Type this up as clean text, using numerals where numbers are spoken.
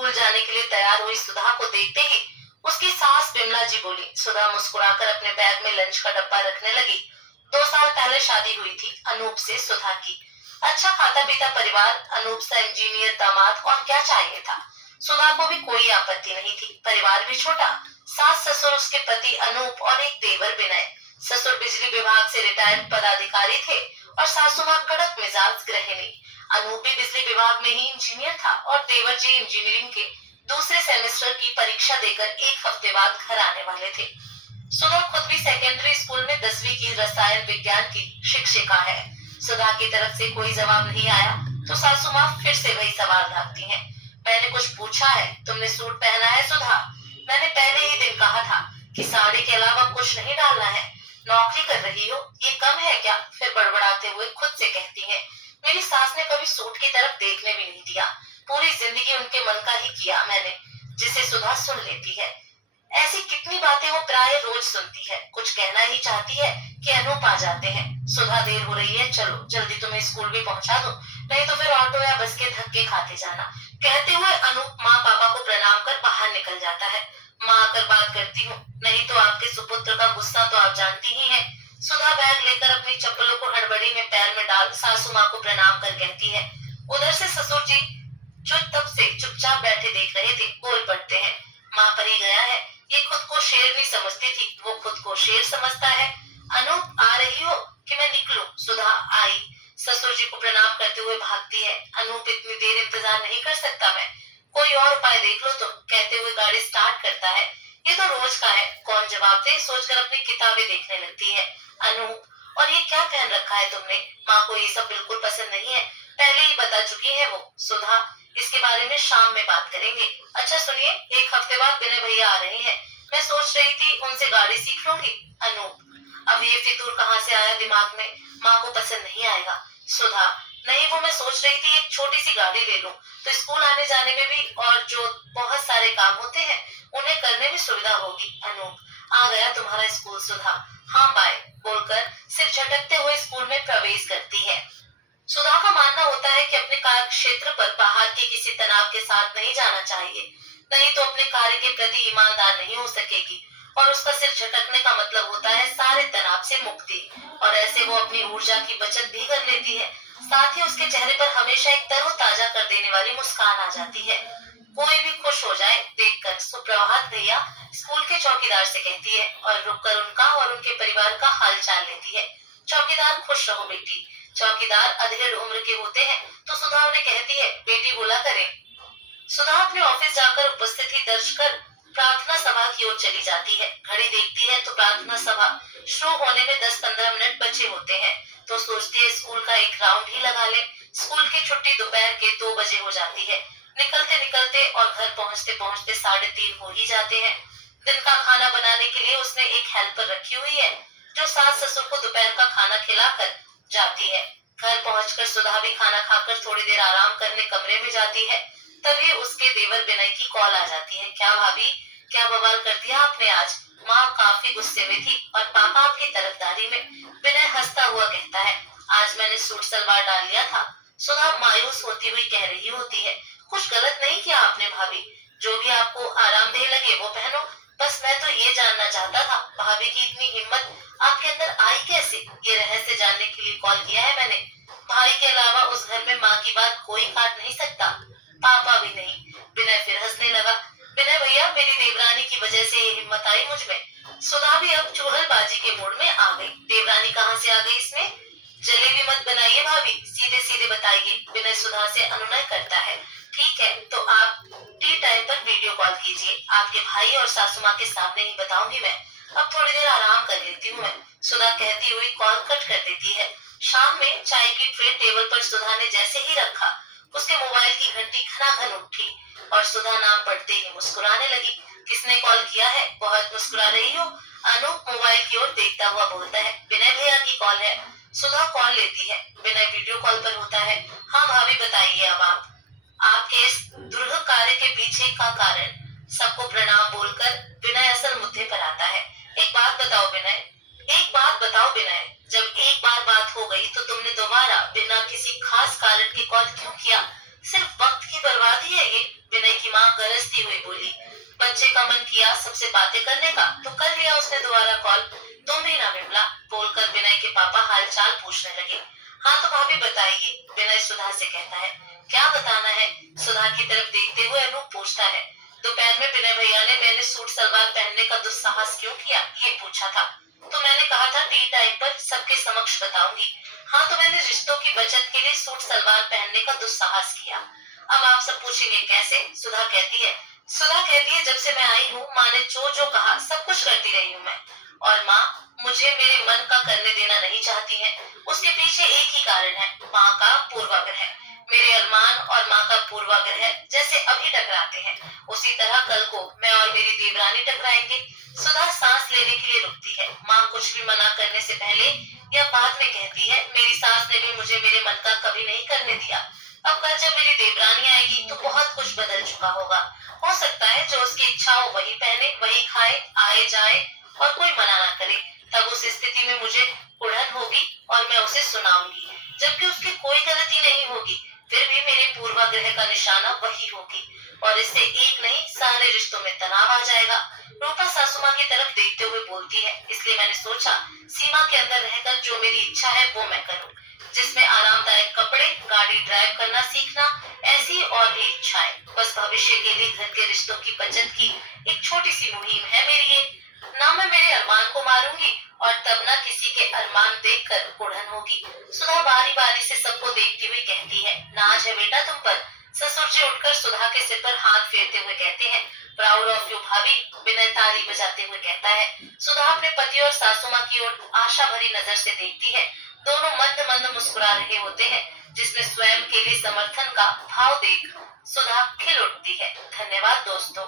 School जाने के लिए तैयार हुई सुधा को देखते ही उसकी सास बिमला जी बोली। सुधा मुस्कुराकर अपने बैग में लंच का डब्बा रखने लगी। 2 साल पहले शादी हुई थी अनूप से सुधा की। अच्छा खाता पीता परिवार, अनूप सा इंजीनियर दामाद, और क्या चाहिए था। सुधा को भी कोई आपत्ति नहीं थी। परिवार भी छोटा, सास ससुर, उसके पति अनूप और एक देवर विनय। ससुर बिजली विभाग से रिटायर्ड पदाधिकारी थे और सासू मां कड़क मिजाज गृहिणी। अनूप भी बिजली विभाग में ही इंजीनियर था और देवर जी इंजीनियरिंग के दूसरे सेमेस्टर की परीक्षा देकर 1 हफ्ते बाद घर आने वाले थे। सुधा खुद भी सेकेंडरी स्कूल में 10वीं की रसायन विज्ञान की शिक्षिका है। सुधा की तरफ से कोई जवाब नहीं आया तो सासू मां फिर से वही सवाल दागती हैं। मैंने कुछ पूछा है, तुमने सूट पहना है सुधा? मैंने पहले ही दिन कहा था कि साड़ी के अलावा कुछ नहीं डालना है। नौकरी कर रही हो, ये कम है क्या? फिर बड़बड़ाते हुए खुद से कहती है, मेरी सास ने कभी सूट की तरफ देखने भी नहीं दिया। पूरी जिंदगी उनके मन का ही किया मैंने, जिसे सुधा सुन लेती है। ऐसी कितनी बातें वो प्राय रोज सुनती है। कुछ कहना ही चाहती है कि अनूप आ जाते हैं। सुधा, देर हो रही है, चलो जल्दी तुम्हें स्कूल भी पहुंचा दो, नहीं तो फिर ऑटो या बस के धक्के खाते जाना। कहते हुए अनूप माँ पापा को प्रणाम कर बाहर निकल जाता है। माँ आकर बात करती हूँ, नहीं तो आपके सुपुत्र का गुस्सा तो आप जानती ही हैं। सुधा बैग लेकर अपनी चप्पलों को हड़बड़ी में पैर में डाल सासू माँ को प्रणाम कर कहती है। उधर से ससुर जी, जो तब से चुपचाप बैठे देख रहे थे, बोल पड़ते हैं, माँ परी गया है। ये खुद को शेर नहीं समझती थी, वो खुद को शेर समझता है। अनूप, आ रही हो कि मैं निकलूं? सुधा आई, ससुर जी को प्रणाम करते हुए भागती है। अनूप, इतनी देर इंतजार नहीं कर सकता मैं, कोई और उपाय देख लो तुम, कहते हुए गाड़ी स्टार्ट करता है। ये तो रोज का है, कौन जवाब दे, सोचकर अपनी किताबें देखने लगती है। अनूप, और ये क्या पहन रखा है तुमने? माँ को ये सब बिल्कुल पसंद नहीं है, पहले ही बता चुकी है वो। सुधा, इसके बारे में शाम में बात करेंगे। अच्छा सुनिए, 1 हफ्ते बाद विनय भैया आ रहे हैं, मैं सोच रही थी उनसे गाड़ी सीख लूंगी। अनूप, अब ये फितूर कहाँ से आया दिमाग में? माँ को पसंद नहीं आएगा। सुधा, नहीं, वो मैं सोच रही थी एक छोटी सी गाड़ी ले लूं तो स्कूल आने जाने में भी और जो बहुत सारे काम होते हैं उन्हें करने में सुविधा होगी। अनूप, आ गया तुम्हारा स्कूल सुधा, हाँ बाय बोलकर सिर झटकते हुए स्कूल में प्रवेश करती है। सुधा का मानना होता है कि अपने कार्य क्षेत्र पर बाहर के किसी तनाव के साथ नहीं जाना चाहिए, नहीं तो अपने कार्य के प्रति ईमानदार नहीं हो सकेगी और उसका सिर झटकने का मतलब होता है सारे तनाव से मुक्ति। और ऐसे वो अपनी ऊर्जा की बचत भी कर लेती है, साथ ही उसके चेहरे पर हमेशा एक तरोताजा कर देने वाली मुस्कान आ जाती है। कोई भी खुश हो जाए देखकर सुप्रभात भैया स्कूल के चौकीदार से कहती है और रुककर उनका और उनके परिवार का हाल चाल लेती है। चौकीदार, खुश रहो बेटी। चौकीदार अधेड़ उम्र के होते हैं तो सुधा उन्हें कहती है, बेटी बोला करें। सुधा अपने ऑफिस जाकर उपस्थिति दर्ज कर प्रार्थना सभा की ओर चली जाती है। घड़ी देखती है तो प्रार्थना सभा शुरू होने में 10-15 मिनट बचे होते हैं तो सोचती है स्कूल का एक राउंड ही लगा ले। स्कूल की छुट्टी दोपहर के 2 बजे हो जाती है। निकलते निकलते और घर पहुंचते पहुंचते 3:30 हो ही जाते हैं। दिन का खाना बनाने के लिए उसने एक हेल्पर रखी हुई है जो सास ससुर को दोपहर का खाना खिलाकर जाती है। घर पहुंचकर सुधा भी खाना खाकर थोड़ी देर आराम करने कमरे में जाती है। तभी उसके देवर विनय की कॉल आ जाती है। क्या भाभी, क्या बवाल कर दिया आपने आज? माँ काफी गुस्से में थी और पापा आपकी तरफदारी में। विनय हंसता हुआ कहता है, आज मैंने सूट सलवार डाल लिया था। सुधा मायूस होती हुई कह रही होती है, कुछ गलत नहीं किया आपने भाभी, जो भी आपको आरामदेह लगे वो पहनो। बस मैं तो ये जानना चाहता था भाभी की इतनी हिम्मत आपके अंदर आई कैसे? ये रहस्य जानने के लिए कॉल किया है मैंने। भाई के अलावा उस घर में माँ की बात कोई काट नहीं सकता, पापा भी नहीं। विनय फिर हंसने लगा। विनय भैया, मेरी देवरानी की वजह से ये हिम्मत आई मुझ में। सुधा भी अब चुड़हलबाजी के मूड में आ गई। देवरानी कहाँ से आ गई इसमें? जलेबी मत बनाइए भाभी, सीधे सीधे बताइए। विनय सुधा से अनुनय करता है। ठीक है, तो आप टी टाइम पर वीडियो कॉल कीजिए, आपके भाई और सासू माँ के सामने ही बताऊंगी मैं। अब थोड़ी देर आराम कर लेती हूँ मैं, सुधा कहती हुई कॉल कट कर देती है। शाम में चाय की ट्रे टेबल पर सुधा ने जैसे ही रखा, उसके मोबाइल की घंटी घनाघन उठी और सुधा नाम पढ़ते ही मुस्कुराने लगी। किसने कॉल किया है? बहुत मुस्कुरा रही हो। अनूप मोबाइल की ओर देखता हुआ बोलता है, विनय भैया की कॉल है। सुधा कॉल लेती है। विनय वीडियो कॉल पर होता है। हाँ भाभी, बताइए अब आप आपके इस दुर्ग कार्य के पीछे का कारण। सबको प्रणाम बोलकर विनय असल मुद्दे पर आता है। एक बात बताओ विनय, एक बात बताओ विनय, जब एक बार बात हो गई तो तुमने दोबारा बिना किसी खास कारण के कॉल क्यों किया? सिर्फ वक्त की बर्बादी है ये। विनय की माँ का मन किया सबसे बातें करने का तो कर लिया उसने दोबारा कॉल। तुम भी ना विमला, बोलकर विनय के पापा हालचाल पूछने लगे। हाँ तो भाभी बताइए, विनय सुधा से कहता है। क्या बताना है, सुधा की तरफ देखते हुए अनूप पूछता है। दोपहर में विनय भैया ने मैंने सूट सलवार पहनने का दुस्साहस क्यों किया ये पूछा था, तो मैंने कहा था टी टाइम पर सबके समक्ष बताऊंगी। हाँ तो मैंने रिश्तों की बचत के लिए सूट सलवार पहनने का दुस्साहस किया। अब आप सब पूछेंगे कैसे, सुधा कहती है। सुधा कहती है जब से मैं आई हूँ माँ ने जो जो कहा सब कुछ करती रही हूँ मैं, और माँ मुझे मेरे मन का करने देना नहीं चाहती है। उसके पीछे एक ही कारण है, माँ का पूर्वाग्रह। मेरे अरमान और माँ का पूर्वाग्रह जैसे अभी टकराते हैं उसी तरह कल को मैं और मेरी देवरानी टकराएंगे। सुधा सांस लेने के लिए रुकती है। माँ कुछ भी मना करने से पहले या बाद में कहती है, मेरी सास ने भी मुझे मेरे मन का कभी नहीं करने दिया। अब कल जब मेरी देवरानी आएगी तो बहुत कुछ बदल चुका होगा। हो सकता है जो उसकी इच्छा हो वही पहने, वही खाए, आए जाए और कोई मना ना करे। तब उस स्थिति में मुझे उड़न होगी और मैं उसे सुनाऊंगी, जबकि उसकी कोई गलती नहीं होगी। फिर भी मेरे पूर्वाग्रह का निशाना वही होगी और इससे एक नहीं सारे रिश्तों में तनाव आ जाएगा। रूपा सासू माँ की तरफ देखते हुए बोलती है, इसलिए मैंने सोचा सीमा के अंदर रहकर जो मेरी इच्छा है वो मैं करूँ, जिसमें आरामदायक कपड़े, गाड़ी ड्राइव करना सीखना, ऐसी और भी इच्छाएं। बस भविष्य के लिए घर के रिश्तों की बचत की एक छोटी सी मुहिम है मेरी ये। ना मैं मेरे अरमान को मारूंगी और तब ना किसी के अरमान देखकर उड़न होगी। सुधा बारी बारी से सबको देखती हुई कहती है, नाज है बेटा तुम पर। ससुर जी उठकर सुधा के सिर पर हाथ फेरते हुए कहते हैं, प्राउड ऑफ यू भाभी। विनय ताली बजाते हुए कहता है। सुधा अपने पति और सासू माँ की ओर आशा भरी नजर से देखती है। दोनों मंद मंद मुस्कुरा रहे होते हैं, जिसमें स्वयं के लिए समर्थन का भाव देख सुधा खिल उठती है। धन्यवाद दोस्तों।